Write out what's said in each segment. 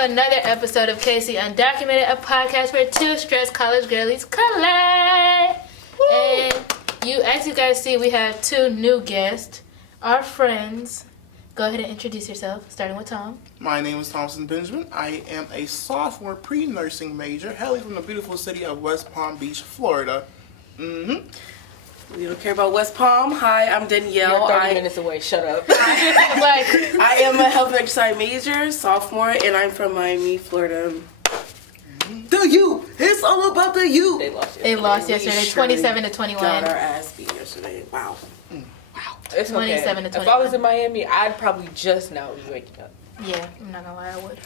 another episode of Casey Undocumented, a podcast where two stressed college girlies collide. Woo. And as you guys see, we have two new guests, our friends. Go ahead and introduce yourself, starting with Tom. My name is Thompson Benjamin. I am a sophomore pre-nursing major, hailing from the beautiful city of West Palm Beach, Florida. We don't care about West Palm. Hi, I'm Danielle. You're 30 minutes away. Shut up. I am a health and exercise major, sophomore, and I'm from Miami, Florida. The U. It's all about the U. They lost yesterday, 27 to 21. Got our ass beat yesterday. Wow. It's 27 okay. to 21. If I was in Miami, I'd probably just now be waking up. Yeah, I'm not gonna lie, I would.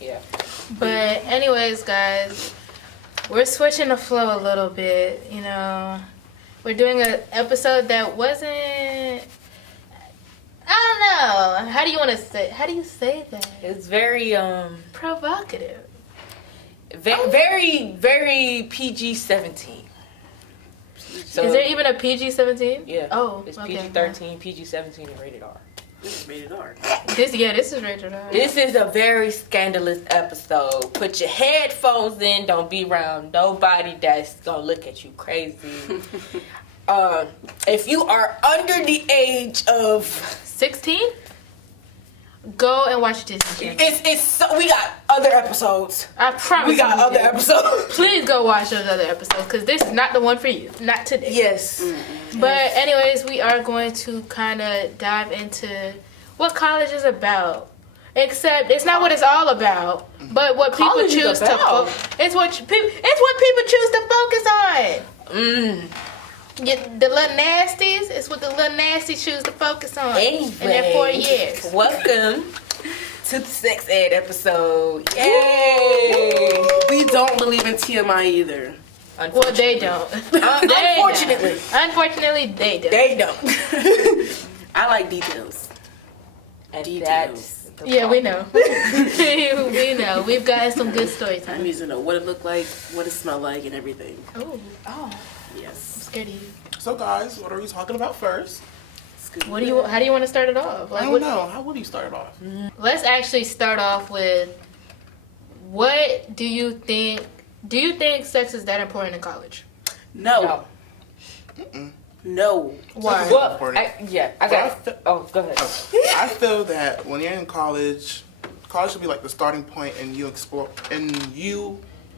Yeah. But anyways, guys, we're switching the flow a little bit. You know, we're doing an episode that wasn't. I don't know. How do you say that? It's very Provocative. very very PG-17. So, is there even a PG-17? Yeah. Oh, it's okay. PG-13, PG-17, and rated R. This is rated R. This is rated R. This is a very scandalous episode. Put your headphones in. Don't be around nobody that's gonna look at you crazy. If you are under the age of 16, go and watch Disney Channel. it's so, we got other episodes. I promise We got you other do. episodes. Please go watch those other episodes because this is not the one for you. Not today. Yes. But anyways, we are going to kind of dive into what college is about. Except it's not what it's all about, but what people College is choose to about. it's what people choose to focus on. The little nasties, it's what the little nasties choose to focus on in their 4 years. Welcome to the sex ed episode. Yay! We don't believe in TMI either. Well, they don't. Unfortunately. Unfortunately, they don't. They don't. I like details. And Details. that's the Yeah, we problem. know. We know. We've got some good story I time. need to know what it looked like, what it smelled like, and everything. Oh, I'm Yes. scared of you. So guys, what are we talking about first? How do you want to start it off? I don't know. How would you start it off? Let's actually start off with what do you think? Do you think sex is that important in college? No. No. Why? Well, Important. I got. Oh, go ahead. I feel that when you're in college should be like the starting point in you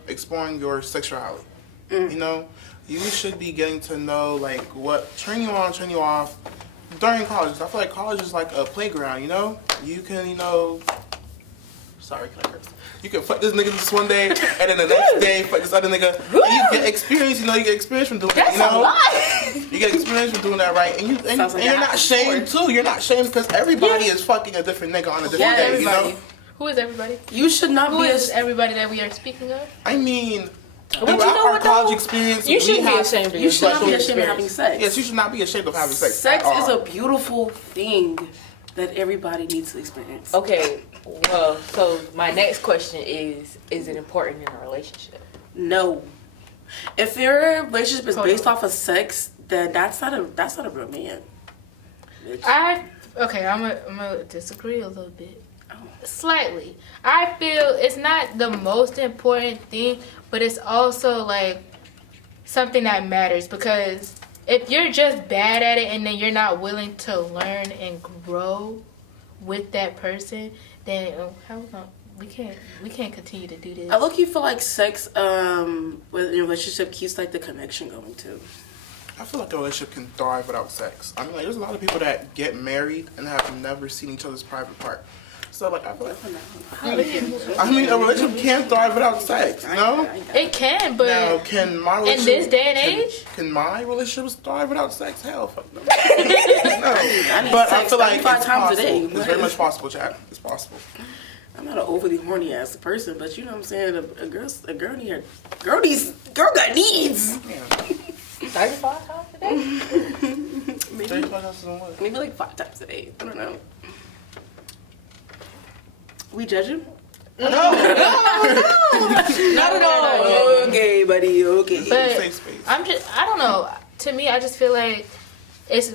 exploring your sexuality. You know, you should be getting to know like what turn you on, turn you off during college. I feel like college is like a playground. You know, you can sorry, can I curse? You can fuck this nigga this one day, and then the next day fuck this other nigga. And you get experience. You get experience from doing that. You know, you get experience from doing that, right? And you're not shamed too. You're not shamed because everybody is fucking a different nigga on a different day. You know. Who is everybody? You should not Who be is everybody that we are speaking of? I mean, But you throughout know our what, college though? experience, You shouldn't we be have- ashamed of You your should not be sexual ashamed of having experience. sex. Yes, you should not be ashamed of having sex. Sex at is all. a beautiful thing that everybody needs to experience. Okay, well, so my next question is it important in a relationship? No. If your relationship is Hold based on. off of sex, then that's not a real man. Bitch. I'm gonna disagree a little bit. Slightly. I feel it's not the most important thing, but it's also like something that matters because if you're just bad at it and then you're not willing to learn and grow with that person, then we can't continue to do this. I look, you feel like sex with your relationship keeps like the connection going too. I feel like a relationship can thrive without sex. I mean, like, there's a lot of people that get married and have never seen each other's private part. So, like, I feel like, I mean, a relationship can thrive without sex, you know? It can, but Now, can my in relationship... this day and age, Can my relationships thrive without sex? Hell, fuck no. No. I need But I sex feel like 35 it's times possible. a day. It's very much possible, Chad. It's possible. I'm not an overly horny ass person, but you know what I'm saying. A girl got needs. Yeah. 35 times a day? Maybe 35 times in what? maybe like 5 times a day. I don't know. We judging? No. Not at all. Okay, buddy. Okay. but Safe space. I don't know. To me, I just feel like it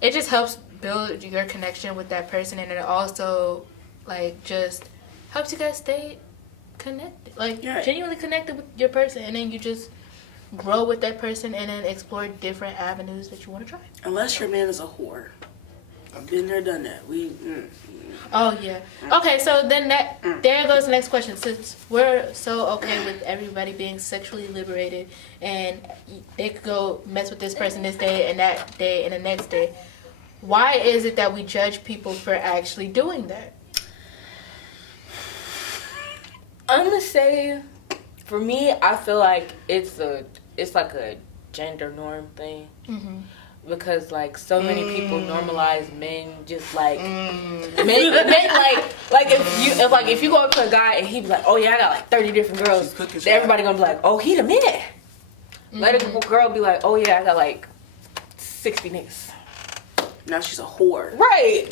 just helps build your connection with that person, and it also like just helps you guys stay connected, like genuinely connected with your person, and then you just grow with that person and then explore different avenues that you want to try. Unless your man is a whore. I've been there, done that. Oh yeah. Okay, so then there goes the next question. Since we're so okay with everybody being sexually liberated, and they could go mess with this person this day and that day and the next day, why is it that we judge people for actually doing that? I'm gonna say, for me, I feel like it's like a gender norm thing. Mm-hmm. Because like so many people normalize men just like men like if you go up to a guy and he be like, oh yeah, I got like 30 different girls, everybody gonna be like, oh, he the man. Mm-hmm. Let a girl be like, oh yeah, I got like 60 niggas. Now she's a whore. Right.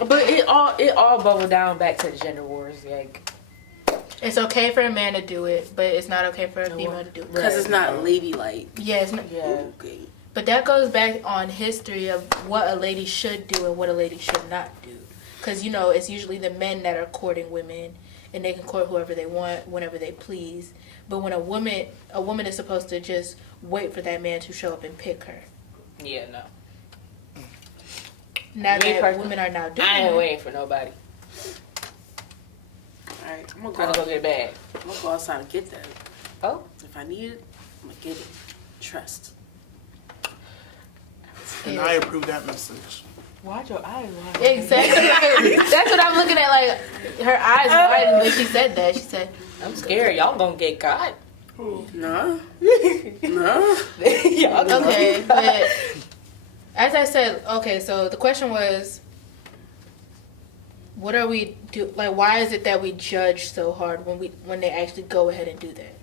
But it all bubbled down back to the gender wars. Like, it's okay for a man to do it, but it's not okay for a female to do it. Because it's not ladylike. Yeah, it's not. Yeah. Okay. But that goes back on history of what a lady should do and what a lady should not do. Because, you know, it's usually the men that are courting women, and they can court whoever they want, whenever they please. But when a woman is supposed to just wait for that man to show up and pick her. Yeah, no. Now that women are now doing I ain't that. waiting for nobody. Alright, I'm gonna go get a bag. I'm gonna go outside and get that. Oh? If I need it, I'm gonna get it. Trust. And I approve that message. Why'd your eyes widen? Exactly. That's what I'm looking at. Like, her eyes widened when she said that. She said, I'm scared. Y'all gonna get caught. Nah. Nah. Y'all okay, but as I said, okay, so the question was, what are we do? Like, why is it that we judge so hard when they actually go ahead and do that?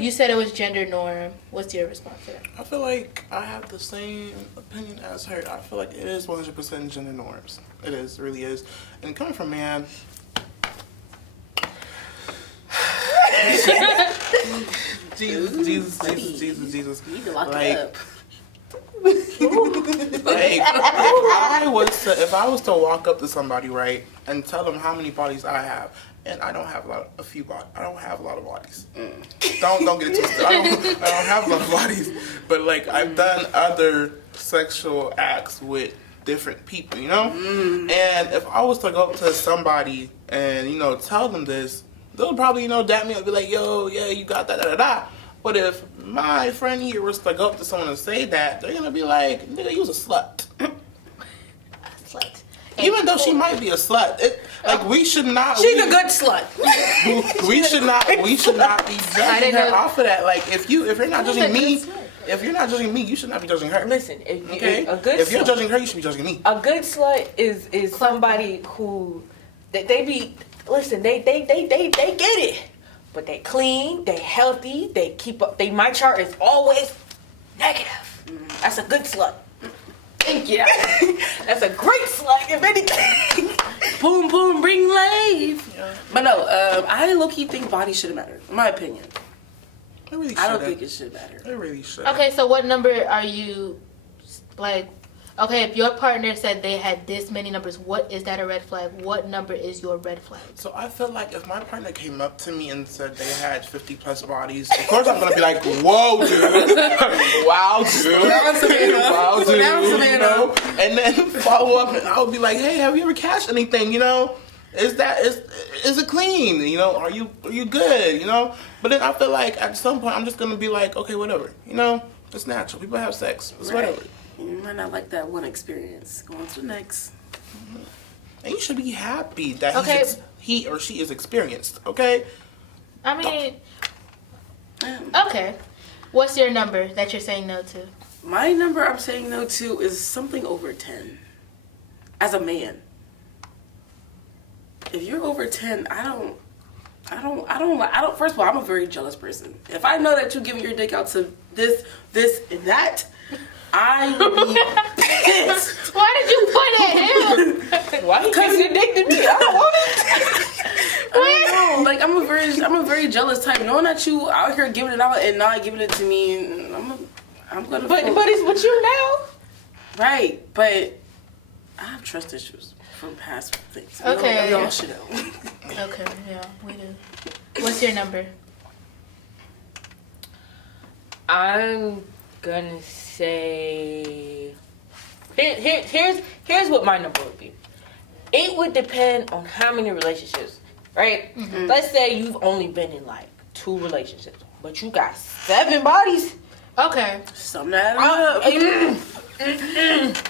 You said it was gender norm. What's your response to that? I feel like I have the same opinion as her. I feel like it is 100% gender norms. It is, it really is. And coming from man, Jesus. You need to lock like, it up. Like, if I was to walk up to somebody, right, and tell them how many bodies I have, and I don't have I don't have a lot of bodies. Don't get it twisted. I don't have a lot of bodies, but like I've done other sexual acts with different people, you know. And if I was to go up to somebody and tell them this, they'll probably dap me up and be like, yo, yeah, you got that, da da da. But if my friend here was to go up to someone and say that, they're gonna be like, nigga, you was a slut. A slut. Even though she might be a slut, we should not. She's a good slut. We should not be judging her off of that. Like, if you're not judging me, you should not be judging her. Listen, if you're judging her, you should be judging me. A good slut is somebody who they get it, but they clean, they healthy, they keep up. My chart is always negative. That's a good slut. Thank you. That's a great slut, if anything. Boom, boom, bring life. Yeah. But no, I low-key think body shouldn't matter, in my opinion. It really I don't think it should matter. It really should. Okay, so what number are you, like, okay, if your partner said they had this many numbers, what is that a red flag? What number is your red flag? So I feel like if my partner came up to me and said they had 50 plus bodies, of course I'm gonna be like, whoa, dude. Wow, dude. Wow, dude. And then follow up and I would be like, hey, have you ever cashed anything, Is it clean? Are you good? But then I feel like at some point I'm just gonna be like, okay, whatever. It's natural. People have sex. It's whatever. You might not like that one experience. Go on to the next. And you should be happy that he or she is experienced, okay? I mean, okay. What's your number that you're saying no to? My number I'm saying no to is something over 10. As a man. If you're over 10, I don't, first of all, I'm a very jealous person. If I know that you're giving your dick out to this, and that, I would be pissed. Why did you point at him? Why you giving your dick to me? I don't want it. I don't know. Like, I'm a very jealous type. Knowing that you out here giving it out and not giving it to me, I'm gonna. But it's with you now. Right, but I have trust issues from past things. Okay. Y'all should know. Okay, yeah, we do. What's your number? I'm gonna say here's what my number would be. It would depend on how many relationships, right? Mm-hmm. Let's say you've only been in like 2 relationships, but you got 7 bodies. Okay. Something adding up.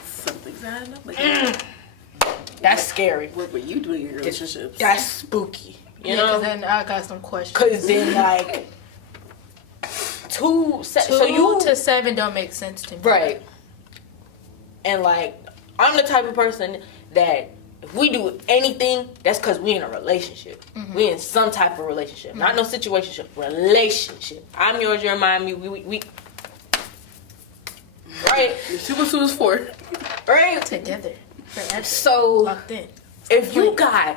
Something's adding up. Like, that's scary. What were you doing in your relationships? That's spooky. You know? Because then I got some questions. Because then like 2 to 7 don't make sense to me. Right. And like I'm the type of person that if we do anything, that's because we in a relationship. Mm-hmm. We in some type of relationship. Mm-hmm. Not no situationship. Relationship. I'm yours, you're mine. We right. 2 plus 2 is 4. Right. Together. Forever. So locked in. If you got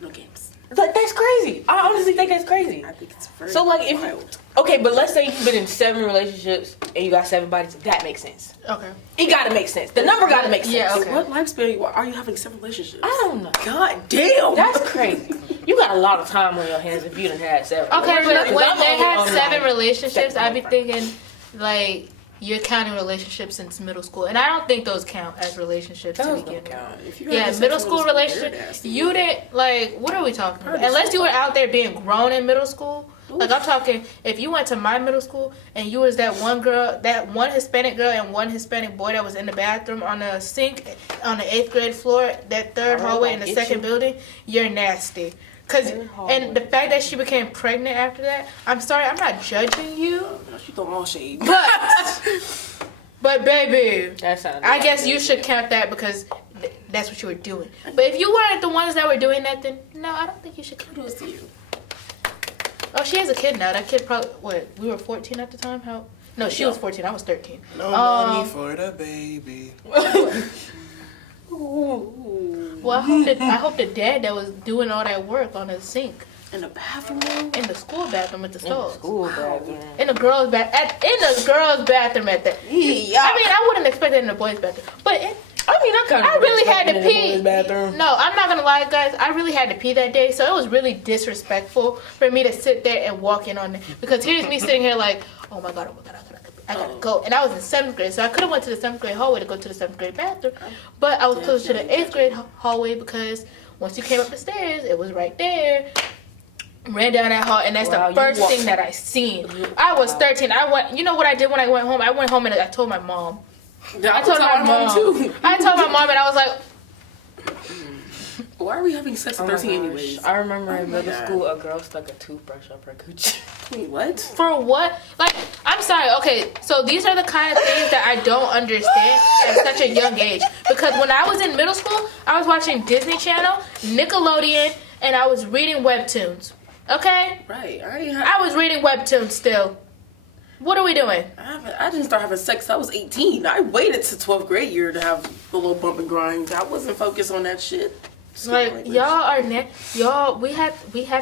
no games. Like, that's crazy. I honestly think that's crazy. I think it's very so like if wild. Okay, but let's say you've been in 7 relationships and you got 7 bodies. That makes sense. Okay. It gotta make sense. The number gotta make sense. Yeah. Okay. What lifespan are you having 7 relationships? I don't know. God damn. That's crazy. You got a lot of time on your hands if you done had 7. Okay, but when they have 7 like, relationships, I be thinking like you're counting relationships since middle school, and I don't think those count as relationships to begin with. Yeah, middle school relationships. You didn't like. What are we talking about? Unless you were out there being grown in middle school. Like I'm talking, if you went to my middle school and you was that one girl, that one Hispanic girl and one Hispanic boy that was in the bathroom on the sink on the 8th grade floor, that 3rd hallway in the 2nd building, you're nasty. And the fact that she became pregnant after that, I'm sorry, I'm not judging you. She throwing all shade. But baby, I guess you good. should count that because that's what you were doing. But if you weren't the ones that were doing that, then no, I don't think you should count Kudos to you. Oh, she has a kid now. That kid probably, what, we were 14 at the time? How? No, she was 14. I was 13. No money for the baby. Well, I hope the dad that was doing all that work on the sink. In the bathroom? In the school bathroom with the stove. School bathroom. In the girls' bathroom at that. Yeah. I mean, I wouldn't expect that in the boys' bathroom. But I really had to pee. No, I'm not gonna lie, guys. I really had to pee that day, so it was really disrespectful for me to sit there and walk in on it. Because here's me sitting here like, oh my god, I gotta go. And I was in 7th grade, so I could have went to the 7th grade hallway to go to the 7th grade bathroom. But I was close to the 8th grade hallway because once you came up the stairs, it was right there. Ran down that hall, and that's the first thing that I seen. I was 13. You know what I did when I went home? I went home and I told my mom. I told my mom too. I told my mom, and I was like, "Why are we having sex at 13 anyways?" I remember in middle school, a girl stuck a toothbrush up her coochie. Wait, what? For what? Like, I'm sorry. Okay, so these are the kind of things that I don't understand at such a young age. Because when I was in middle school, I was watching Disney Channel, Nickelodeon, and I was reading webtoons. Okay? Right. I was reading webtoons still. What are we doing? I didn't start having sex till I was 18. I waited to 12th grade year to have a little bump and grind. I wasn't focused on that shit. Like, we have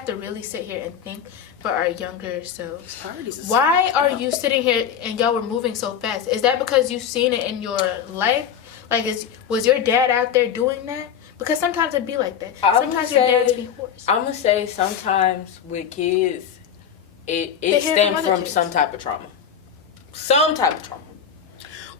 to really sit here and think for our younger selves. Why are you sitting here and y'all were moving so fast? Is that because you've seen it in your life? Like, was your dad out there doing that? Because sometimes it'd be like that. Sometimes your dads be horse. I'm gonna say sometimes with kids, it stems from some type of trauma. Some type of trauma.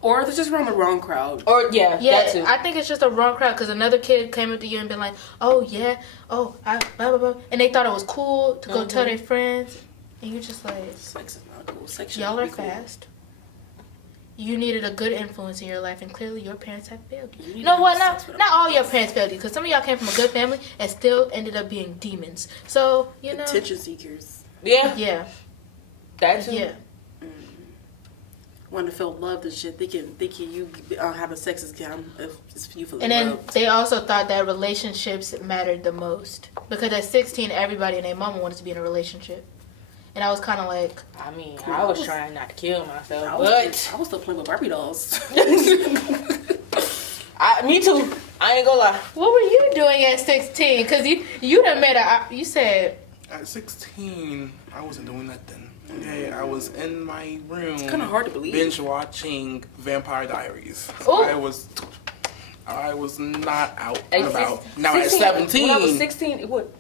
Or they're just around the wrong crowd. Or that too. I think it's just a wrong crowd because another kid came up to you and been like, "Oh yeah, blah blah blah," and they thought it was cool to go tell their friends, and you just like, "Sex is not cool. Sex y'all are fast. You needed a good influence in your life, and clearly your parents have failed you. You know what? Not all your parents failed you, because some of y'all came from a good family and still ended up being demons. So you know, attention seekers. Yeah. That's yeah. Want to feel loved and shit. They can you having sex is if you feel and then loved. They also thought that relationships mattered the most because at 16 everybody and their mama wanted to be in a relationship, and I was kind of like, I mean, I was trying not to kill myself, I was still playing with Barbie dolls. Me too. I ain't gonna lie. What were you doing at 16? Because you done made you said at 16 I wasn't doing nothing. Okay, I was in my room. It's kind of hard to believe. Binge watching Vampire Diaries. Ooh. I was. I was not out At and about. 16 Now at 17. When I was 16, what?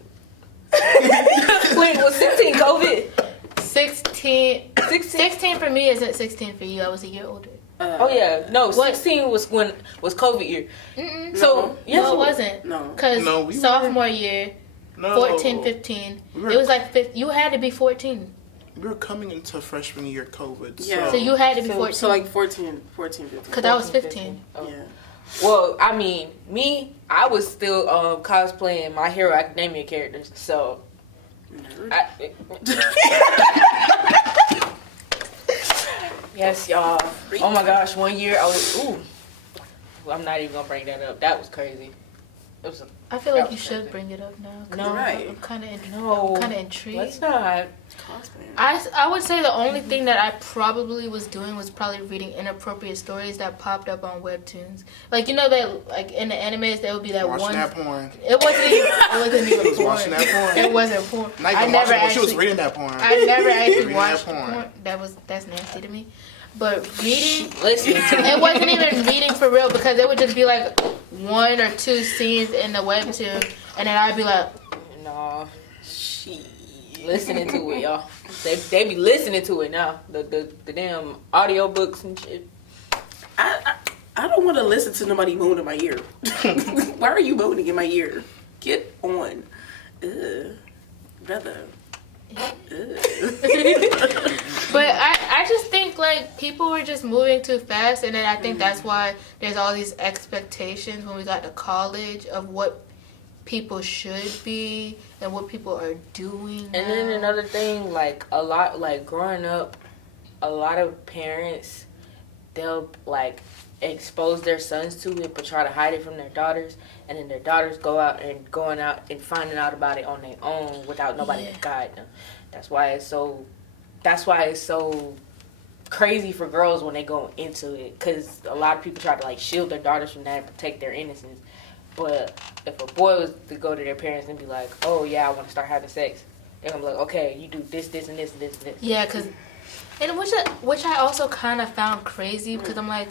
Wait, was 16 COVID? 16 for me isn't 16 for you. I was a year older. Oh yeah, no, What? 16 was when was COVID year. Mm-mm. So yes, No, it wasn't. No. Because No, we sophomore year, No. 14, 15. We were- It was like you had to be 14. We were coming into freshman year COVID. Yeah. So you had to be So- 14. So like 14, 15. Because I was 15. Oh. Yeah. Well, I mean, I was still cosplaying My Hero Academia characters, so. Nerd. Yes, y'all. Oh my gosh, one year I was. Ooh, I'm not even gonna bring that up. That was crazy. It was. I feel like That you was should crazy. bring it up now. 'Cause No. Right. I'm kind of No. intrigued. Let's not. Cosplay. I would say the only thing that I probably was doing was probably reading inappropriate stories that popped up on webtoons. Like, you know that, like, in the animes, there would be that Watching one. that porn. It wasn't even was porn. watching that porn. It wasn't porn. Not I even never watching, but she was actually. reading that porn. I never actually Reading that watched the porn. porn. That's nasty to me. But reading, Listening to it wasn't even reading for real because it would just be like one or two scenes in the webtoon, and then I'd be like, No. Listening to it, y'all. They be listening to it now. The damn audiobooks and shit. I don't want to listen to nobody moan in my ear. Why are you moaning in my ear? Get on. Ugh. Brother. But I just think like people were just moving too fast, and then I think that's why there's all these expectations when we got to college of what people should be and what people are doing. And then now. another thing, like a lot, like growing up, a lot of parents, they'll like expose their sons to it, but try to hide it from their daughters, and then their daughters going out and finding out about it on their own without nobody to guide them. That's why it's so crazy for girls when they go into it, because a lot of people try to like shield their daughters from that and protect their innocence. But if a boy was to go to their parents and be like, oh yeah, I want to start having sex, they're gonna be like, okay, you do this, this, and this, and this, and this. Yeah, and which I also kind of found crazy because I'm like,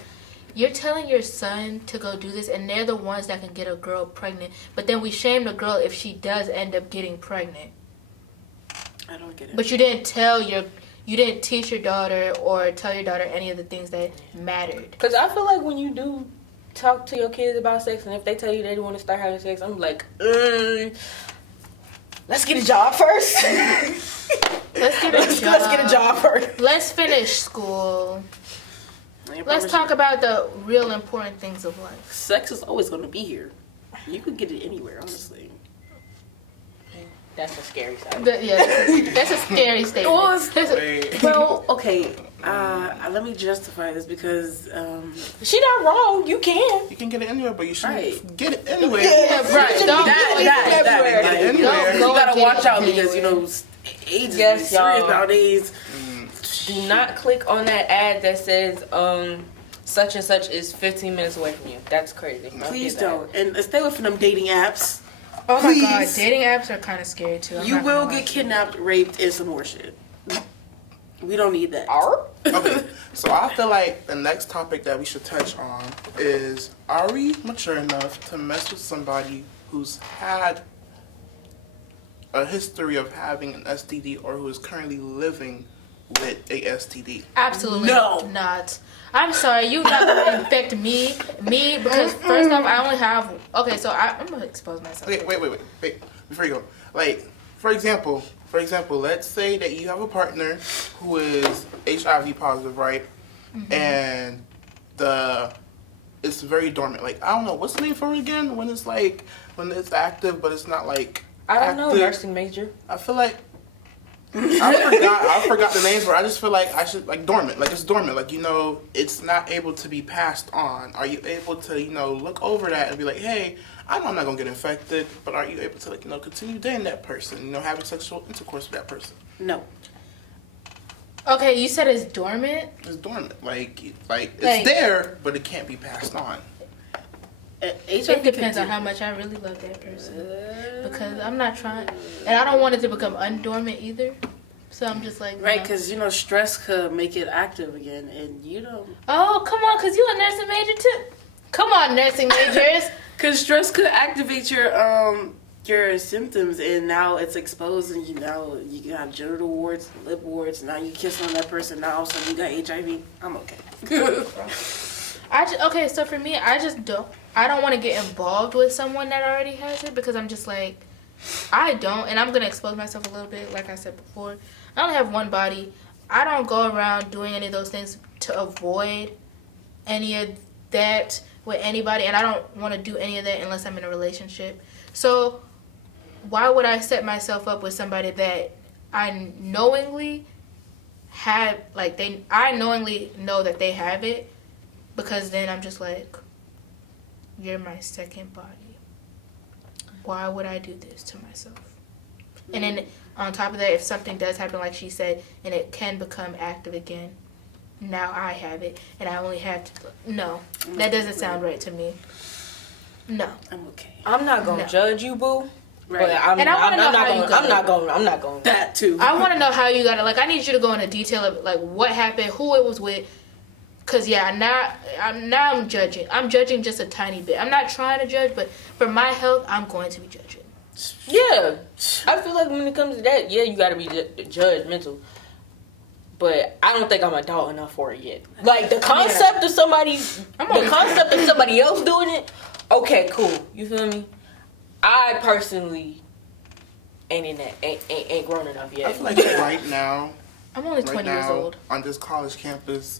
you're telling your son to go do this, and they're the ones that can get a girl pregnant. But then we shame the girl if she does end up getting pregnant. I don't get it. But you didn't teach your daughter or tell your daughter any of the things that mattered. Because I feel like when you do talk to your kids about sex, and if they tell you they want to start having sex, I'm like, let's get a job first. Let's get Let's get a job first. Let's finish school. Let's talk about the real important things of life. Sex is always going to be here. You could get it anywhere, honestly. That's a scary side. That's a scary statement. Well, Wait. Well, okay. Let me justify this because She not wrong. You can. You can get it anywhere, but you shouldn't Right. get it anywhere. Yeah, right. Don't that, Anywhere. you Don't gotta get watch it out because you know AIDS is Yes, serious y'all. nowadays. Do not click on that ad that says such and such is 15 minutes away from you. That's crazy. Please do that. don't, and stay away from them dating apps. Oh my god, Please. dating apps are kind of scary too. I'm You not will gonna lie. get kidnapped, raped, and some more shit. We don't need that. Okay, so I feel like the next topic that we should touch on is, are we mature enough to mess with somebody who's had a history of having an STD or who is currently living with a STD? Absolutely No. not. I'm sorry, you not gonna infect me because first off, I only have. Okay, so I'm gonna expose myself. Okay, wait. Before you go, like, for example, let's say that you have a partner who is HIV positive, right? Mm-hmm. And it's very dormant. Like, I don't know, what's the name for it again? When it's active, but it's not like I don't know, active? nursing major. I feel like I forgot the names, but I just feel like I should, like, dormant. Like, it's dormant. Like, you know, it's not able to be passed on. Are you able to, you know, look over that and be like, hey, I know I'm not going to get infected, but are you able to, like, you know, continue dating that person, you know, having sexual intercourse with that person? No. Okay, you said it's dormant. It's dormant. Like it's there, but it can't be passed on. It depends on how much I really love that person. Because I'm not trying, and I don't want it to become undormant either. So I'm just like, Right, no. because, you know, stress could make it active again, and you don't... Oh, come on, because you a nursing major too. Come on, nursing majors. Because stress could activate your symptoms, and now it's exposed, and you got genital warts, lip warts. Now you kiss on that person. Now all of a sudden you got HIV. I'm okay. Okay, so for me, I don't want to get involved with someone that already has it because I'm just like, I don't, and I'm gonna expose myself a little bit. Like I said before, I only have one body. I don't go around doing any of those things to avoid any of that with anybody, and I don't want to do any of that unless I'm in a relationship. So why would I set myself up with somebody that I knowingly have, like, I knowingly know that they have it, because then I'm just like, you're my second body. Why would I do this to myself? And then on top of that, if something does happen, like she said, and it can become active again, now I have it, and I only have to. No, that doesn't sound right to me. No, I'm okay. I'm not gonna judge you, boo. Right. But I'm not going. That too. I want to know how you got it. Like, I need you to go into detail of like what happened, who it was with. Cause yeah, now I'm judging. I'm judging just a tiny bit. I'm not trying to judge, but for my health, I'm going to be judging. Yeah, I feel like when it comes to that, yeah, you gotta be judgmental. But I don't think I'm adult enough for it yet. Like the concept of somebody else doing it. Okay, cool. You feel me? I personally ain't grown enough yet. I feel like right now, I'm only 20 years old. On this college campus,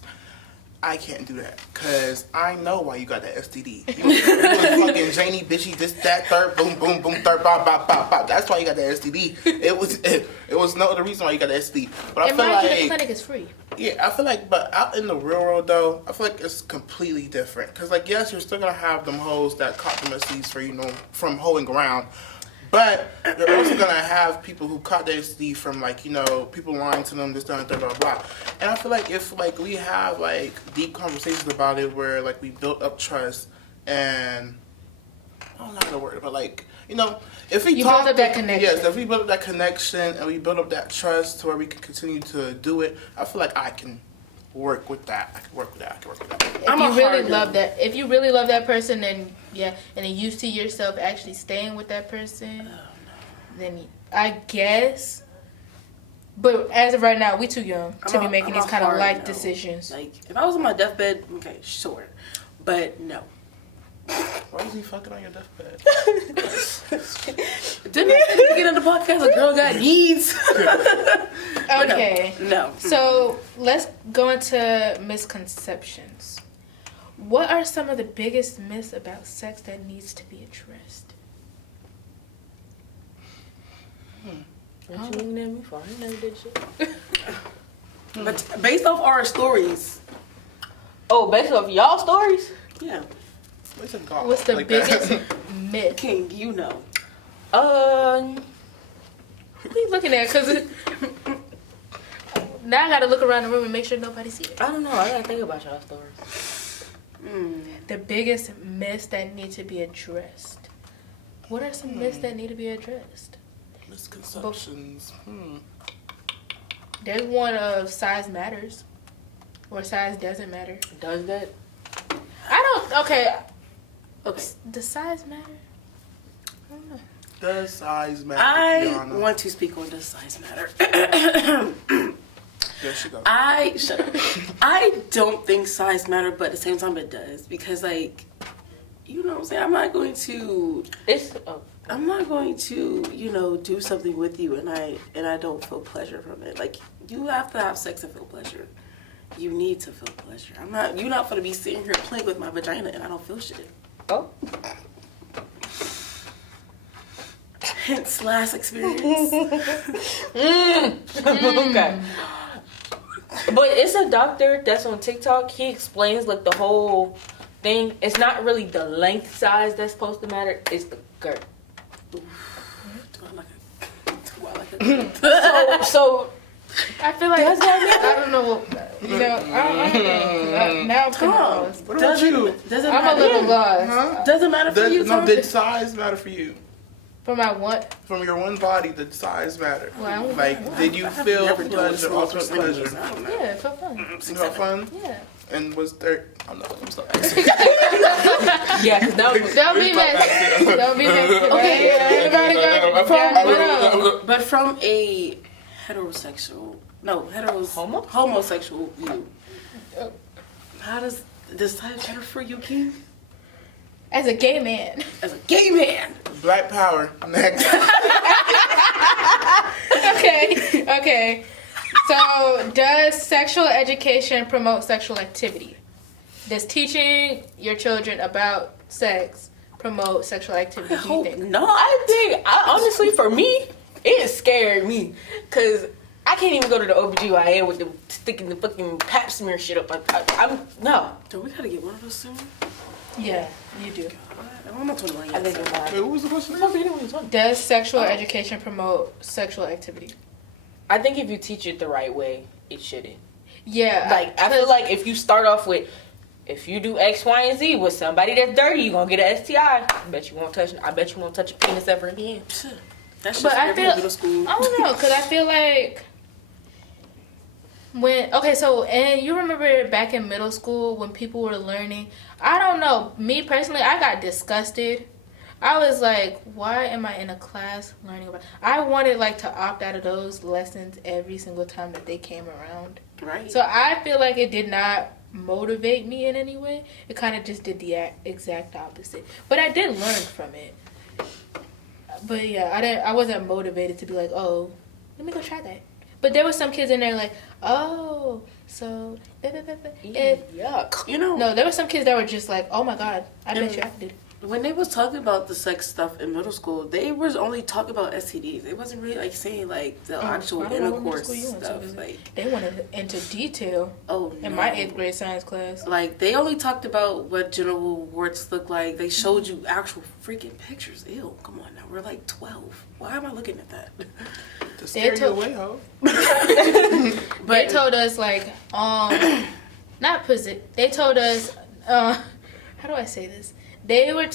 I can't do that because I know why you got that STD. You was fucking Janie, bitchy, this, that, third, boom, boom, boom, third, bop, bop, bop, bop. That's why you got that STD. It was no other reason why you got that STD. But I feel like the clinic is free. Yeah, I feel like, but out in the real world though, I feel like it's completely different. Cause like, yes, you're still gonna have them hoes that caught them STDs for from hoeing around. But you're also gonna have people who caught their STD from like, people lying to them, this, that, and blah, blah, blah. And I feel like if like we have like deep conversations about it where like we built up trust and I don't know how to word it, but like, if we build up that connection. Yes, if we build up that connection and we build up that trust to where we can continue to do it, I feel like I can work with that. I can work with that. If you really love that person, then yeah, and then you see yourself actually staying with that person, then I guess. But as of right now, we too young to be making these kind of life decisions. Like, if I was on my deathbed, okay, sure, but no. Why is he fucking on your deathbed? Didn't I get on the podcast? A girl got needs. Okay. No. So let's go into misconceptions. What are some of the biggest myths about sex that needs to be addressed? What you looking at me for? I never did shit. But based off our stories. Oh, based off y'all stories? Yeah. What's the biggest myth? King, you know. What are you looking at? Because now I got to look around the room and make sure nobody sees it. I don't know. I got to think about y'all stories. The biggest myths that need to be addressed. What are some myths that need to be addressed? Misconceptions. There's one of size matters. Or size doesn't matter. Does that? Okay. Okay. Does size matter? I don't know. Does size matter? I want to speak on does size matter. There she goes. Shut up. I don't think size matter, but at the same time it does. Because like, you know what I'm saying? I'm not going to do something with you and I don't feel pleasure from it. Like, you have to have sex to feel pleasure. You need to feel pleasure. You're not gonna be sitting here playing with my vagina and I don't feel shit. Oh. Hence last experience. Okay. But it's a doctor that's on TikTok. He explains like the whole thing. It's not really the length size that's supposed to matter. It's the girth. So I feel like I don't know. I don't know. Now I'm confused. What about you? Doesn't I'm matter. a little lost. Huh? Doesn't matter for you. No, did size matter for you? For my what? From your one body, did size matter? Well, Like, did you I've feel never done pleasure, small ultimate percentages. pleasure? I don't know. Yeah, it felt fun. You felt fun? Yeah. And was there? I'm not. I'm sorry. Yeah, because now Don't be messy. Don't be messy. Okay, Everybody go. But from a homosexual view, how does this type matter for you, King? As a gay man. As a gay man. Black power. Next. Okay. So, does sexual education promote sexual activity? Does teaching your children about sex promote sexual activity? I hope think? not. honestly, for me, it scared me. Because I can't even go to the OBGYN with the sticking the fucking pap smear shit up. No. Do we gotta get one of those soon? Yeah, you do. I'm not 21 I yet. think so. you're not. Wait, what was the question? Does sexual education promote sexual activity? I think if you teach it the right way, it shouldn't. Yeah. Like, I feel like if you start off with, if you do X, Y, and Z with somebody that's dirty, you're gonna get an STI. I bet you won't touch a penis ever again. That's just But I feel, middle school. I don't know, because I feel like and you remember back in middle school when people were learning, I don't know, me personally, I got disgusted. I was like, why am I in a class learning about, I wanted like to opt out of those lessons every single time that they came around. Right. So I feel like it did not motivate me in any way. It kind of just did the exact opposite. But I did learn from it. But yeah, I wasn't motivated to be like, oh, let me go try that. But there was some kids in there like, oh, so Yuck. You know, no, there were some kids that were just like, oh my god, I bet you I can do it. when they was talking about the sex stuff in middle school, they was only talking about STDs. They wasn't really like saying like the actual I don't know what middle intercourse school you went to, stuff. 'cause Like, they went into detail in my 8th grade science class. Like, they only talked about what genital warts look like. They showed you actual freaking pictures. Ew, come on now. We're like 12. Why am I looking at that? To scare you told- away, ho. They told us like, they told us, how do I say this? They were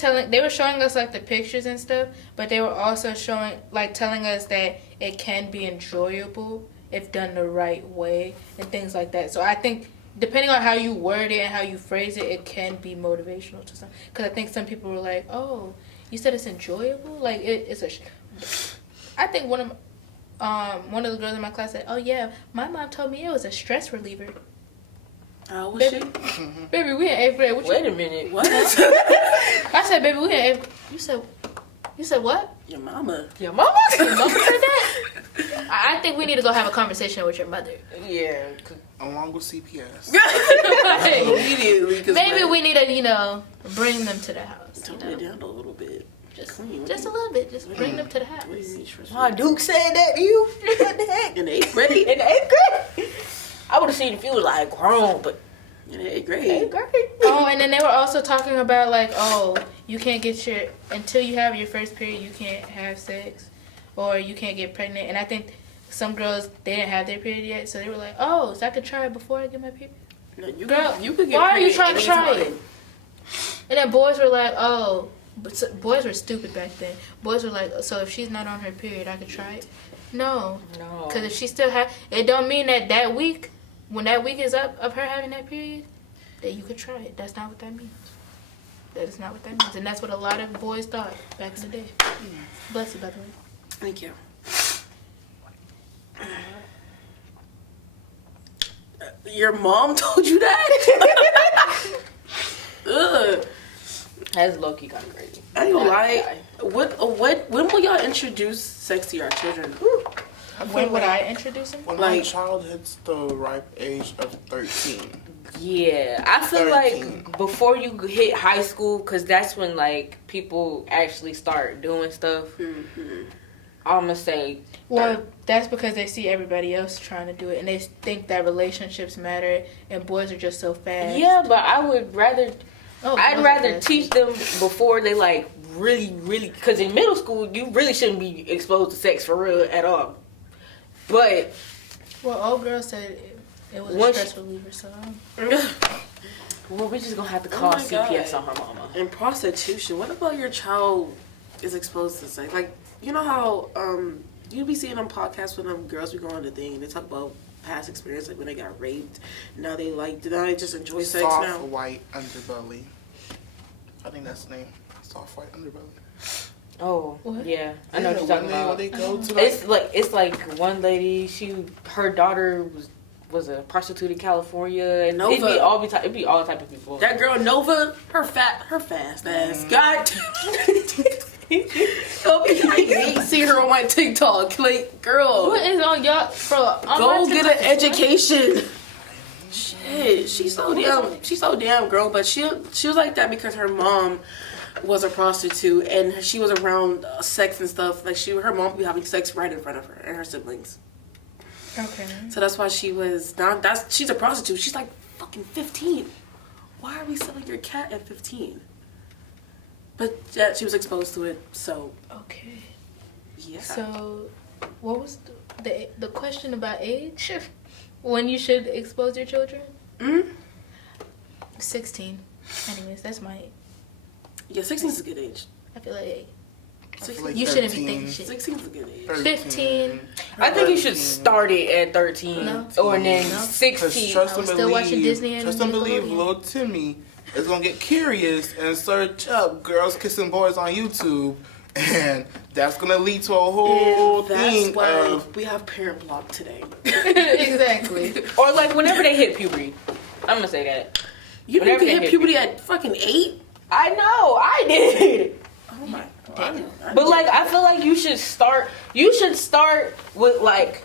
showing us like the pictures and stuff, but they were also telling us that it can be enjoyable if done the right way and things like that. So I think depending on how you word it and how you phrase it, it can be motivational to some. Because I think some people were like, oh, you said it's enjoyable? Like it's I think one of the girls in my class said, oh yeah, my mom told me it was a stress reliever. Was Baby, she? baby, we in 8th grade. Wait a minute. What? I said, baby, we in 8th. You said what? Your mama. Your mama? Your mama said that? I think we need to go have a conversation with your mother. Yeah. Along with CPS. Immediately. Maybe we need to, bring them to the house. Tone it down a little bit. Just a little bit. Just bring them to the house. What do you mean stress? My Duke said that to you? What the heck? In the 8th grade? In the 8th grade? I would have seen if you was like grown, but In the 8th grade. 8th grade. Oh, and then they were also talking about like, oh, you can't get until you have your first period, you can't have sex, or you can't get pregnant. And I think some girls, they didn't have their period yet, so they were like, oh, so I could try it before I get my period. No, you Girl, could get why are you pregnant trying to try anytime. it? And then boys were like, oh, but boys were stupid back then. Boys were like, so if she's not on her period, I could try it. No, because if she still it don't mean that week, when that week is up of her having that period, that you could try it. That's not what that means. That is not what that means, and that's what a lot of boys thought back in the day. Bless you, by the way. Thank you. Your mom told you that? Ugh. That's low-key kind of crazy. I ain't gonna lie. When will y'all introduce sex to your children? When would I introduce him? When my child hits the ripe age of 13. Yeah, I feel 13. like before you hit high school, because that's when like people actually start doing stuff. Mm-hmm. I'm gonna say, Well, that's because they see everybody else trying to do it, and they think that relationships matter, and boys are just so fast. yeah, but I would rather. Oh, I'd boys are rather fast. teach them before they like really, because in middle school you really shouldn't be exposed to sex for real at all. But Well, old girl said it was a Once- stress reliever, so. well, we're just gonna have to call my CPS God. on her mama. And prostitution. What about your child is exposed to sex? Like, you know how you be seeing on podcasts when girls be going on the thing and they talk about past experience, like when they got raped. Now they just enjoy sex Soft now. white underbelly. I think that's the name. Soft white underbelly. Oh, What? yeah. I know what you're talking about. When they go to It's like one lady. Her daughter was a prostitute in California, and Nova. it'd be all type of people. That girl Nova, her fast ass. God. I hate seeing her on my TikTok. Like, girl, What is on y'all? Bro, go get an education. Shit, she's so damn girl. But she was like that because her mom was a prostitute and she was around sex and stuff. Like her mom would be having sex right in front of her and her siblings. Okay. So that's why she's a prostitute. She's like fucking 15. Why are we selling your cat at 15? But yeah, she was exposed to it, so Okay. yeah. So, what was the question about age? When you should expose your children? 16. Anyways, that's my. Yeah, 16 is a good age. I feel like 16, you shouldn't be thinking shit. 16 is a good age. 15. I think you should start it at 13 No. or then No. 16. Trust I and was still watching believe. Disney and Trust and believe, Nickelodeon. little Timmy is gonna get curious and search up girls kissing boys on YouTube, and that's gonna lead to a whole And that's thing why of we have parent block today. Exactly. Or like whenever they hit puberty. I'm gonna say that. You Whenever can they hit hit puberty at fucking 8? I know, I did. Oh my Damn. But like I feel like you should start with like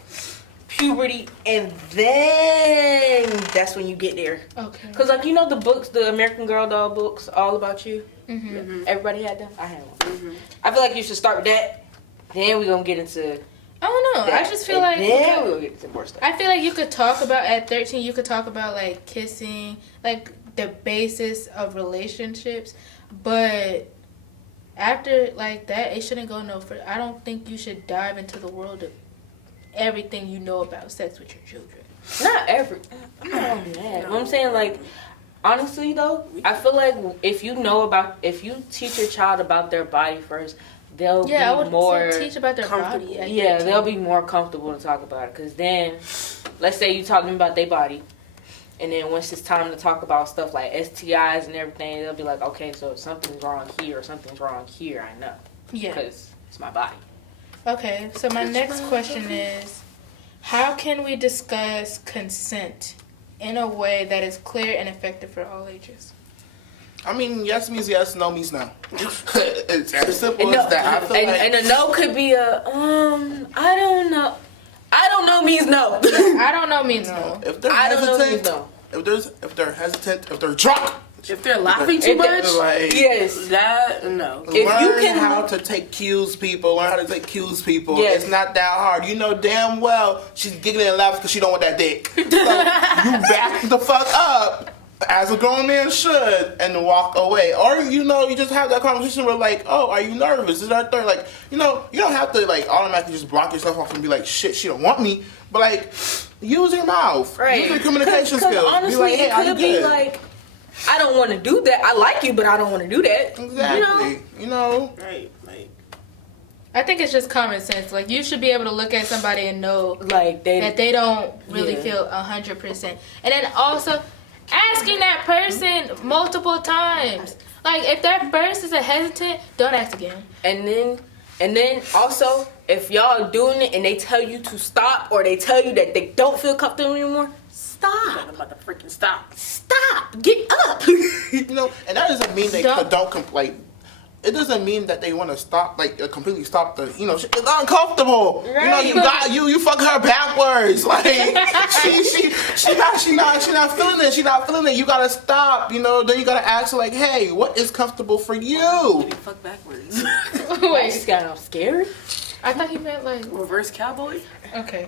puberty and then that's when you get there. Okay. Cause like you know the books, the American Girl doll books, All About You. Mm-hmm. Everybody had them. I had one. I feel like you should start with that. Then we gonna get into. I don't know. That. I just feel And like then we gonna get into more stuff. I feel like you could talk about at 13. You could talk about like kissing, like the basis of relationships, but after like that, it shouldn't go no further. I don't think you should dive into the world of everything you know about sex with your children. Not every. I'm not gonna do that. What I'm saying, like, honestly though, I feel like if you teach your child about their body first, they'll I be would more teach about their comfortable. body. At Yeah, 13. they'll be more comfortable to talk about it. Cause then, let's say you talking about their body, and then once it's time to talk about stuff like STIs and everything, they'll be like, okay, so if something's wrong here or something's wrong here, I know, Yeah. because it's my body. Okay, so my next question is, how can we discuss consent in a way that is clear and effective for all ages? I mean, yes means yes, no means no. It's as simple And, no, as that. I feel like and a no could be a I don't know. I don't know means no. I don't know means no. if they're I don't know means hesitant, no. if they're hesitant, if they're drunk, If they're laughing too If they- much, like Yes. that no. If learn you can- how to take cues, people. Learn how to take cues, people. Yes. It's not that hard. You know damn well she's giggling and laughing because she don't want that dick. So you back the fuck up, as a grown man should, and walk away. Or you just have that conversation where like, oh, are you nervous? Is that third? Like, you don't have to like automatically just block yourself off and be like, shit, she don't want me. But like, use your mouth. Right. Use your communication 'Cause skills. honestly, be like, hey, it are you could be good? like, I don't want to do that. I like you, but I don't want to do that. Exactly. You know? Right, like I think it's just common sense. Like, you should be able to look at somebody and know Like that they don't really Yeah. feel 100%. And then also asking that person multiple times. Like, if that first is a hesitant, don't ask again. And then also, if y'all doing it and they tell you to stop or they tell you that they don't feel comfortable anymore, stop. I'm about to freaking stop. Stop. Get up. And that doesn't mean they Don't- don't complain. It doesn't mean that they want to stop, like completely stop the, it's uncomfortable. Right. You fuck her backwards. Like she's not feeling it. She's not feeling it. You gotta stop. Then you gotta ask her like, hey, what is comfortable for you? Maybe fuck backwards. I Wait, just got scared. I thought he meant like, Reverse cowboy. okay.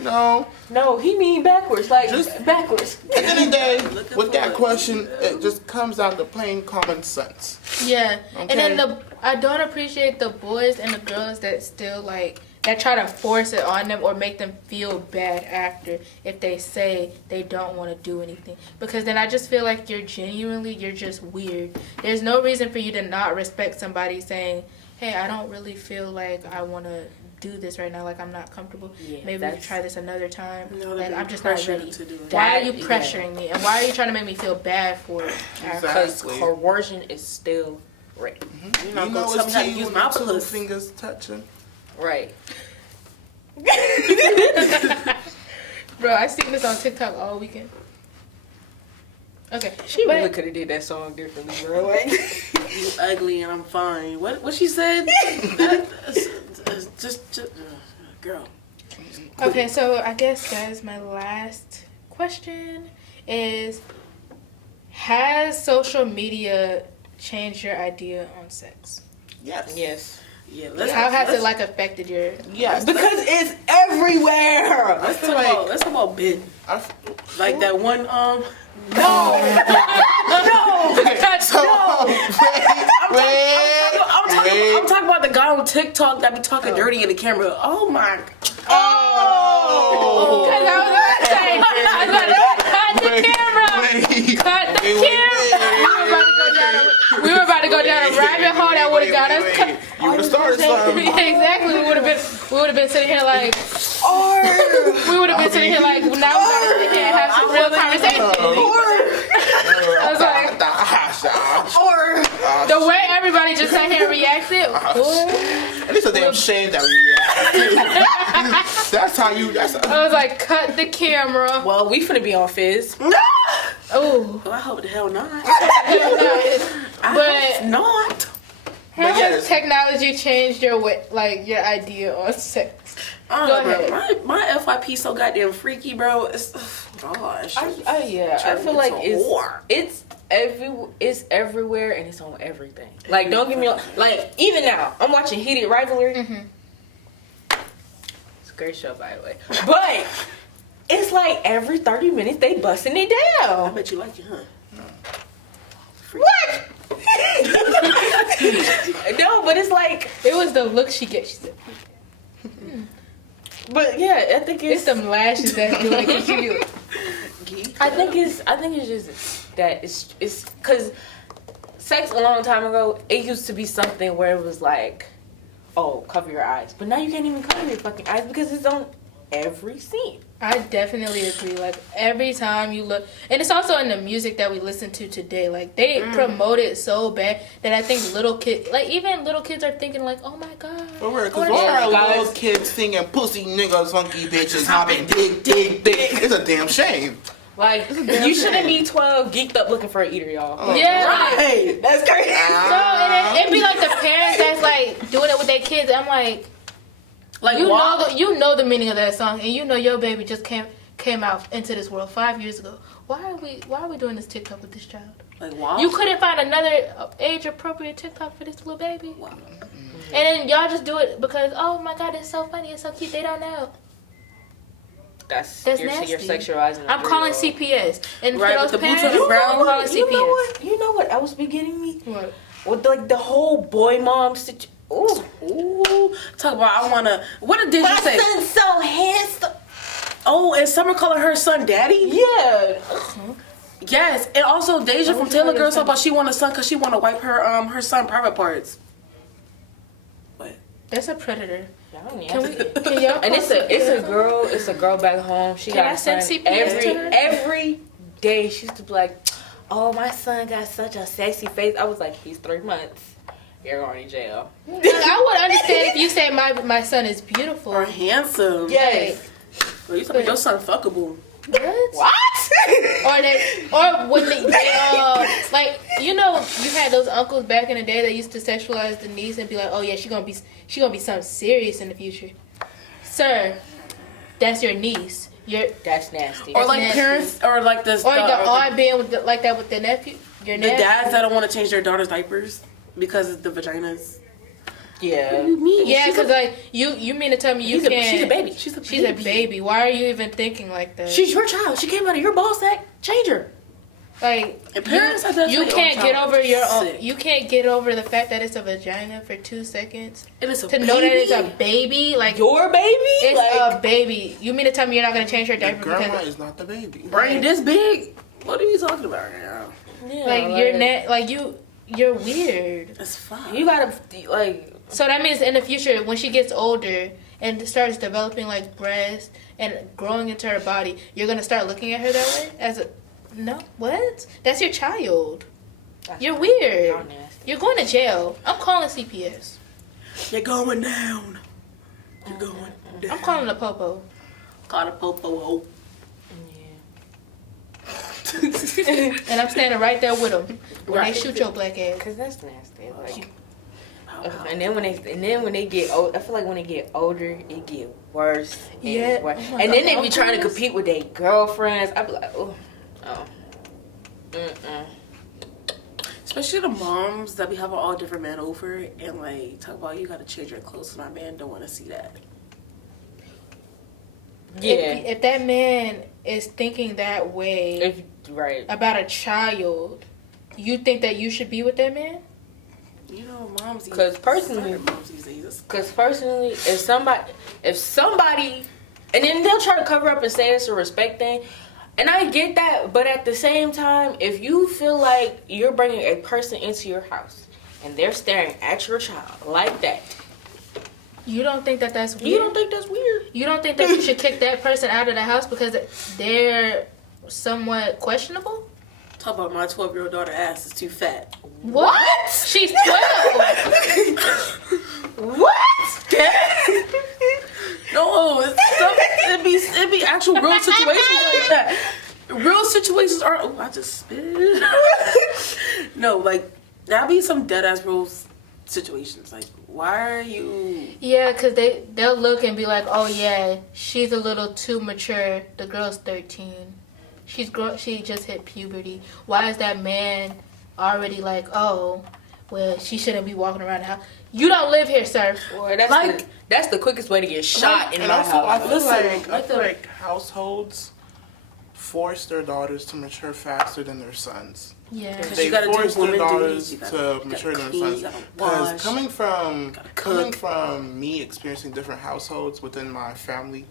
No. No, he mean backwards. Like, Just- backwards. At the end of the day, Looking with for that it. question, it just comes down to plain common sense. Yeah. And then Okay. I don't appreciate the boys and the girls that still like that try to force it on them or make them feel bad after if they say they don't want to do anything. Because then I just feel like you're just weird. There's no reason for you to not respect somebody saying, hey, I don't really feel like I want to do this right now. Like, I'm not comfortable. Yeah, Maybe we can try this another time. No, Like, I'm just not pressured ready. to do it. Why are you That- pressuring me? And why are you trying to make me feel bad for it? Because Exactly. coercion is still rape. You're not You gonna know tell me it's how to tea use when my the two puss. fingers touching. Right. Bro, I seen this on TikTok all weekend. Okay. She but- really could have did that song differently, bro. Like, You ugly and I'm fine. What she said? just girl. Okay, so I guess, guys, my last question is, has social media changed your idea on sex? Yes. yes. Yeah, How has it, like, affected your... Yes. Because it's everywhere. let's talk about Ben. Like that one No. I'm talking about the guy on TikTok that be talking dirty in the camera. Oh my. Oh. Because I was going to say, cut the camera! Cut the camera! We were about to go down a rabbit hole that would have got us... You would have started something. Exactly, we would have been sitting here like... We would have been sitting here like, now we gotta sit here and have some real conversation. I was like... The way everybody just sat here and reacted... And it's a damn shame that we react. That's how you. I was like, cut the camera. Well, we finna be on Fizz. Oh. I hope the hell not. But Not. how But yes. has technology changed your way, like your idea on sex? Go Bro, ahead. my FYP so goddamn freaky, bro. It's gosh. I feel like it's everywhere and it's on everything. Like, don't get me wrong. Like, even now, I'm watching Heated Rivalry. It's a great show, by the way. But it's like every 30 minutes they busting it I down. bet you like it, huh? What? No, but it's like, It was the look she gets. She said, but yeah, I think it's them lashes that do like she be like, I think it's just that it's because sex a long time ago, it used to be something where it was like, oh, cover your eyes, but now you can't even cover your fucking eyes because it's on every scene. I definitely agree. Like, every time you look, and it's also in the music that we listen to today. Like, they promote it so bad that I think even little kids are thinking like, oh my god. Because why are little kids singing pussy niggas, funky bitches, hopping dick. It's a damn shame. Like, you shouldn't be 12 geeked up looking for an eater, y'all. Yeah. Like, Right. That's crazy. no, and it'd be like the parents that's like doing it with their kids. I'm like, you know the meaning of that song, and you know your baby just came out into this world 5 years ago. Why are we doing this TikTok with this child? Like, wow. You couldn't find another age appropriate TikTok for this little baby. Wow. And then y'all just do it because, oh my god, it's so funny, it's so cute. They don't know. That's That's you're nasty. sexualizing. I'm calling CPS, and Right, for with those the boots parents, on the ground. I'm calling CPS. You know what else be getting me? What? With like the whole boy mom situation. Ooh. Talk about what did you say? son's so handsome. Oh, and Summer calling her son daddy? Yeah. Yes. And also Deja from What's Taylor her Girl son? talk about she want a son because she want to wipe her son private parts. What? That's a predator. Can Can y'all? And call CPS? it's a girl back home. She Can got I a send son. CPS to her? Every day she used to be like, oh, my son got such a sexy face. I was like, he's 3 months. You're going to jail. Like, I would understand if you say my son is beautiful. Or handsome. Yes. Well, you talking your son fuckable. What? Or when they like, you know, you had those uncles back in the day that used to sexualize the niece and be like, oh yeah, she gonna be something serious in the future. Sir, that's your niece. That's nasty. Or like nasty. parents, or like this. Or the aunt being like that with the nephew. Your The nephew. dads that don't want to change their daughter's diapers because of the vaginas. Yeah. What do you mean? Yeah, She's because like you mean to tell me you She's a- can't? she's a baby. She's a baby. Why are you even thinking like that? She's your child. She came out of your ball sack. Change her. Like, And parents have that you for their can't own get child. over your own. Sick. You can't get over the fact that it's a vagina for 2 seconds. And it's a To baby. know that it's a baby, like Your baby? it's Like, a baby. You mean to tell me you're not gonna change her The diaper grandma because is not the baby. brain this big. What are you talking about right now? yeah, like you're you're weird. It's fine. You gotta, like, So that means in the future, when she gets older and starts developing like breasts and growing into her body, you're gonna start looking at her that way as a no. What? That's your child. You're weird. Y'all nasty. You're going to jail. I'm calling CPS. You're going down. You're going down. I'm calling the popo. Call the popo. Yeah. And I'm standing right there with them when Right. they shoot your black ass. Cause that's nasty. Like, and then when they get old, I feel like when they get older, it get worse. And Yeah. worse. Oh my And then God. they be trying to Uncles? compete with their girlfriends. I be like, oh. Especially the moms that be having all different men over and like talk about you gotta change your clothes. So my man don't want to see that. Yeah. If that man is thinking that way Right. about a child, you think that you should be with that man? You know, moms. 'Cause personally- moms these days. Cause personally, if somebody, and then they'll try to cover up and say it's a respect thing, and I get that, but at the same time, if you feel like you're bringing a person into your house and they're staring at your child like that, You don't think that that's weird? you don't think that's weird? You don't think that you should kick that person out of the house because they're somewhat questionable? Talk about my 12-year-old daughter ass is too fat. What? She's 12. What? No, it'd be actual real situations like that. Real situations are. Oh, I just spit. No, like that'd be some dead ass real situations. Like, why are you? Yeah, because they'll look and be like, oh yeah, she's a little too mature. The girl's 13. She just hit puberty. Why is that man already like, oh, well, she shouldn't be walking around the house? You don't live here, sir. Boy, Like- that's the quickest way to get shot in And my also, I house. feel Listen, I feel like households force their daughters to mature faster than their sons. Yeah. Because They you gotta do force their woman daughters duties, you to gotta mature than clean, their you sons. gotta Because wash, coming cook. from me experiencing different households within my family,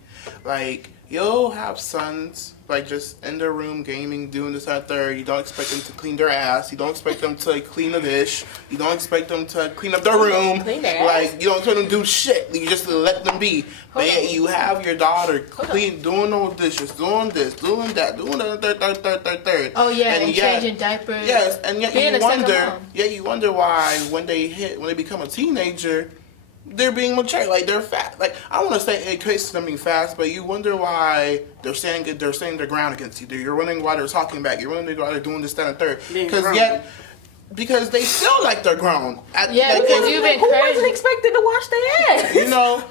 like you'll have sons like just in their room gaming, doing this, that, third. You don't expect them to clean their ass. You don't expect them to clean a dish. You don't expect them to clean up their room. Clean their ass? Like you don't expect them to do shit. You just let them be. But yet you have your daughter doing all dishes, doing this, doing that, doing the third. Oh yeah, and yet- changing diapers. Yes, and yet Being you a single wonder. mom. Yet you wonder why when they become a teenager, they're being mature. Like they're fat. Like I don't want to say it equates to them being fast, but you wonder why they're standing their ground against you. You're wondering why they're talking back. You're wondering why they're doing this, that, and third. Being grown. Because they feel like they're grown. Yeah, because you've been Who wasn't encouraged. expected to wash their ass? you know.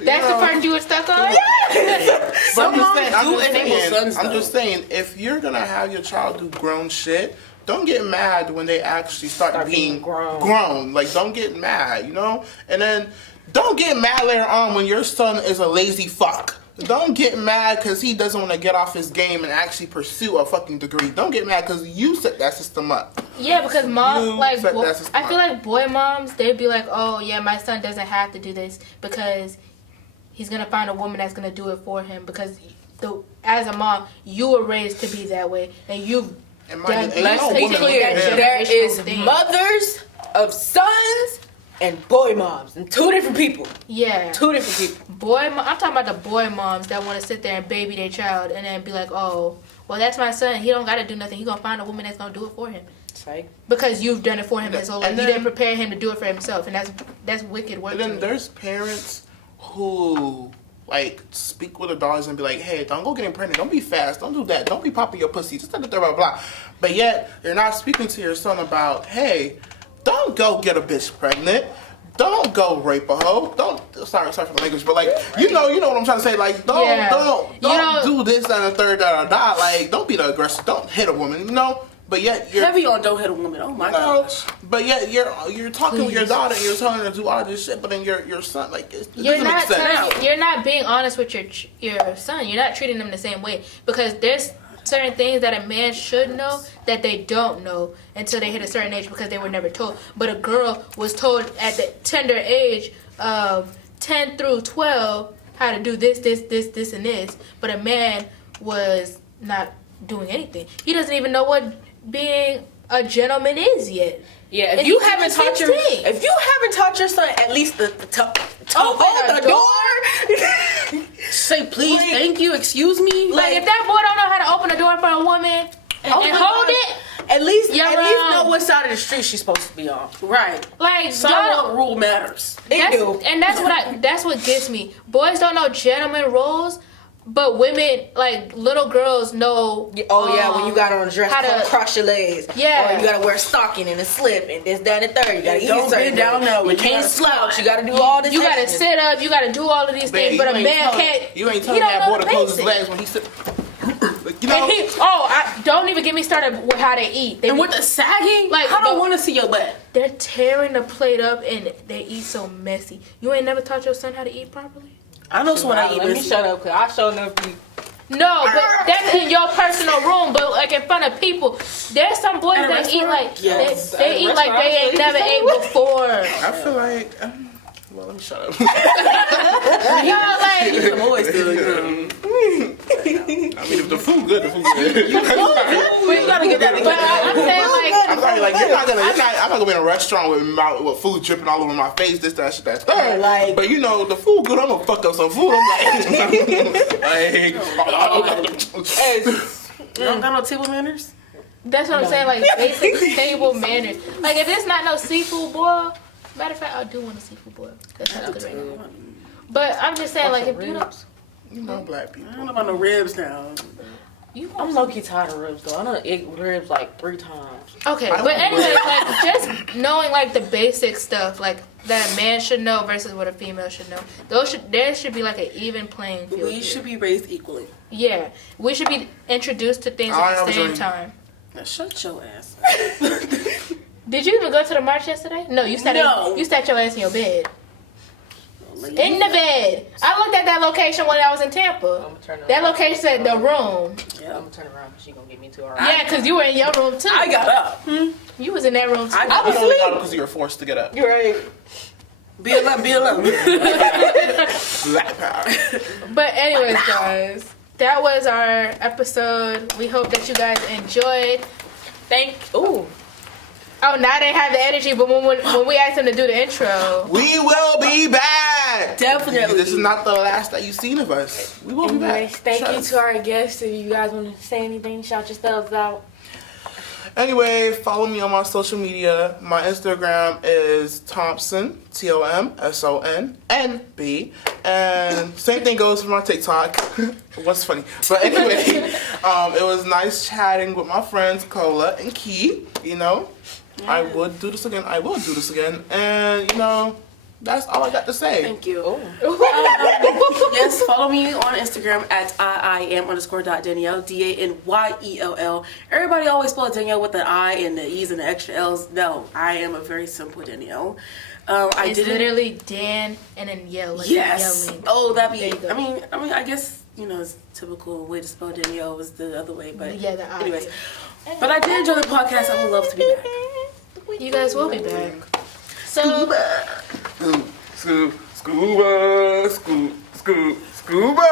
That's the part you were stuck on? Some moms do enable sons, I'm though. just saying, if you're gonna have your child do grown shit, don't get mad when they actually start being grown. Like, don't get mad, you know? And then, don't get mad later on when your son is a lazy fuck. Don't get mad because he doesn't want to get off his game and actually pursue a fucking degree. Don't get mad because you set that system up. Yeah, because mom, You like, set that system I feel up. like boy moms, they'd be like, oh, yeah, my son doesn't have to do this because he's going to find a woman that's going to do it for him because as a mom, you were raised to be that way and you've And done. ain't Let's no be woman clear. like that. There is Thing. mothers of sons and boy moms, and two different people. Yeah. Two different people. I'm talking about the boy moms that want to sit there and baby their child and then be like, oh, well, that's my son. He don't got to do nothing. He going to find a woman that's going to do it for him. Right. Because you've done it for him his whole life. And You then- didn't prepare him to do it for himself. And that's wicked work. And to then me. there's parents who like speak with their daughters and be like, hey, don't go getting pregnant. Don't be fast. Don't do that. Don't be popping your pussy. Just blah, blah, blah. But yet, you're not speaking to your son about, hey, don't go get a bitch pregnant. Don't go rape a hoe. Sorry for the language, but like, you know what I'm trying to say. Like, don't do this, that, and the third, Like, don't be the aggressor. Don't hit a woman, you know? But yet you're Heavy on don't hit a woman. Oh my gosh. But yet you're talking with your daughter and you're telling her to do all this shit. But then your son, like, it doesn't make sense. You're not being honest with your son. You're not treating them the same way because there's certain things that a man should know that they don't know until they hit a certain age because they were never told. But a girl was told at the tender age of 10 through 12 how to do this, and this. But a man was not doing anything. He doesn't even know what being a gentleman is yet. Yeah, And if you he haven't can taught your son at least to hold the door. Say please, thank you, excuse me. Like if that boy don't know how to open the door for a woman and hold it, at least you're know wrong. what side of the street she's supposed to be on. Right. like Sidewalk rule matters. that's what gets me. Boys don't know gentleman rules, but women, like little girls, know. Oh yeah, when you got on a dress, how to cross your legs. Yeah. Or you gotta wear a stocking and a slip and this, that, and the third. You gotta eat Don't a certain bend down way. now. You You can't gotta slouch. You gotta do all this. You gotta extra. sit up. You gotta do all of these Babe, things. But a you ain't man telling- can't. You ain't he telling don't that know boy to the close his basics. legs when he sit. You And know. I don't even get me started with how they eat. They And with the sagging, Like, I don't the- want to see your butt. they're tearing the plate up and they eat so messy. You ain't never taught your son how to eat properly? I know someone I eat Let me messy. shut up, cause I show enough you. No, but that's in your personal room. But like in front of people, there's some boys At a that eat restaurant? like Yes. they At a eat like they ain't restaurant, never ate before. I feel like. Well, let me shut up. You know, like I'm always still, you know. I mean, if the food good, the food good. We gotta get that but I'm saying like I'm sorry, like I'm not gonna be in a restaurant with food dripping all over my face, this, that, shit, that. Yeah, like- but you know, the food good. I'm gonna fuck up some food. I'm like, You don't got no table manners? that's what I'm saying. Like basic table manners. Like if it's not no seafood boil. Matter of fact, I do want a seafood boil. That sounds good right now. But I'm just saying, like if you don't. you know, black people. I don't know about no ribs now. I'm low key tired of ribs though. I done ate ribs like 3 times. Okay, but anyway, like just knowing like the basic stuff, like that a man should know versus what a female should know. There should be like an even playing field. We here. should be raised equally. Yeah, we should be introduced to things I at the am same joining. time. Now shut your ass. Did you even go to the march yesterday? No, you sat No. you sat your ass in your bed. In the bed. I looked at that location when I was in Tampa. I'ma turn That around. location said the room. Yeah. I'm gonna turn around because she gonna get me too hard. Yeah, because you were in your room too. I got up. You was in that room too. I I was only got up because you were forced to get up. You're right. Be alone, be alone. Black power. But anyways, guys, that was our episode. We hope that you guys enjoyed. Ooh. Oh, now they have the energy, but when we asked them to do the intro, We will be back. Definitely. This is not the last that you've seen of us. We will be back. Anyways, thank you Trust. to our guests. If you guys want to say anything, shout yourselves out. Anyway, follow me on my social media. My Instagram is Thompson, TOMSONNB. And same thing goes for my TikTok. What's funny? But anyway, it was nice chatting with my friends Cola and Key. You know, I would do this again. I will do this again. And, you know, that's all I got to say. Thank you. Oh. Yes, follow me on Instagram at IIam_Danielle, DANYELL. Everybody always spell Danielle with the I and the E's and the extra L's. No, I am a very simple Danielle. it's literally Dan and then yell like Yes. yelling. Oh, that'd There be. you go. I mean, I guess it's typical way to spell Danielle was the other way, but Yeah, the I. anyways. But I did enjoy the podcast. I would love to be back. You guys will be back. So, Scuba, scuba.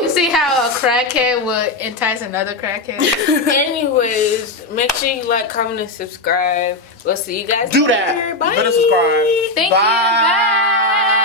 you see how a crackhead would entice another crackhead? Anyways, make sure you like, comment, and subscribe. We'll see you guys Do later. that. Bye. Better subscribe. Thank you. Bye.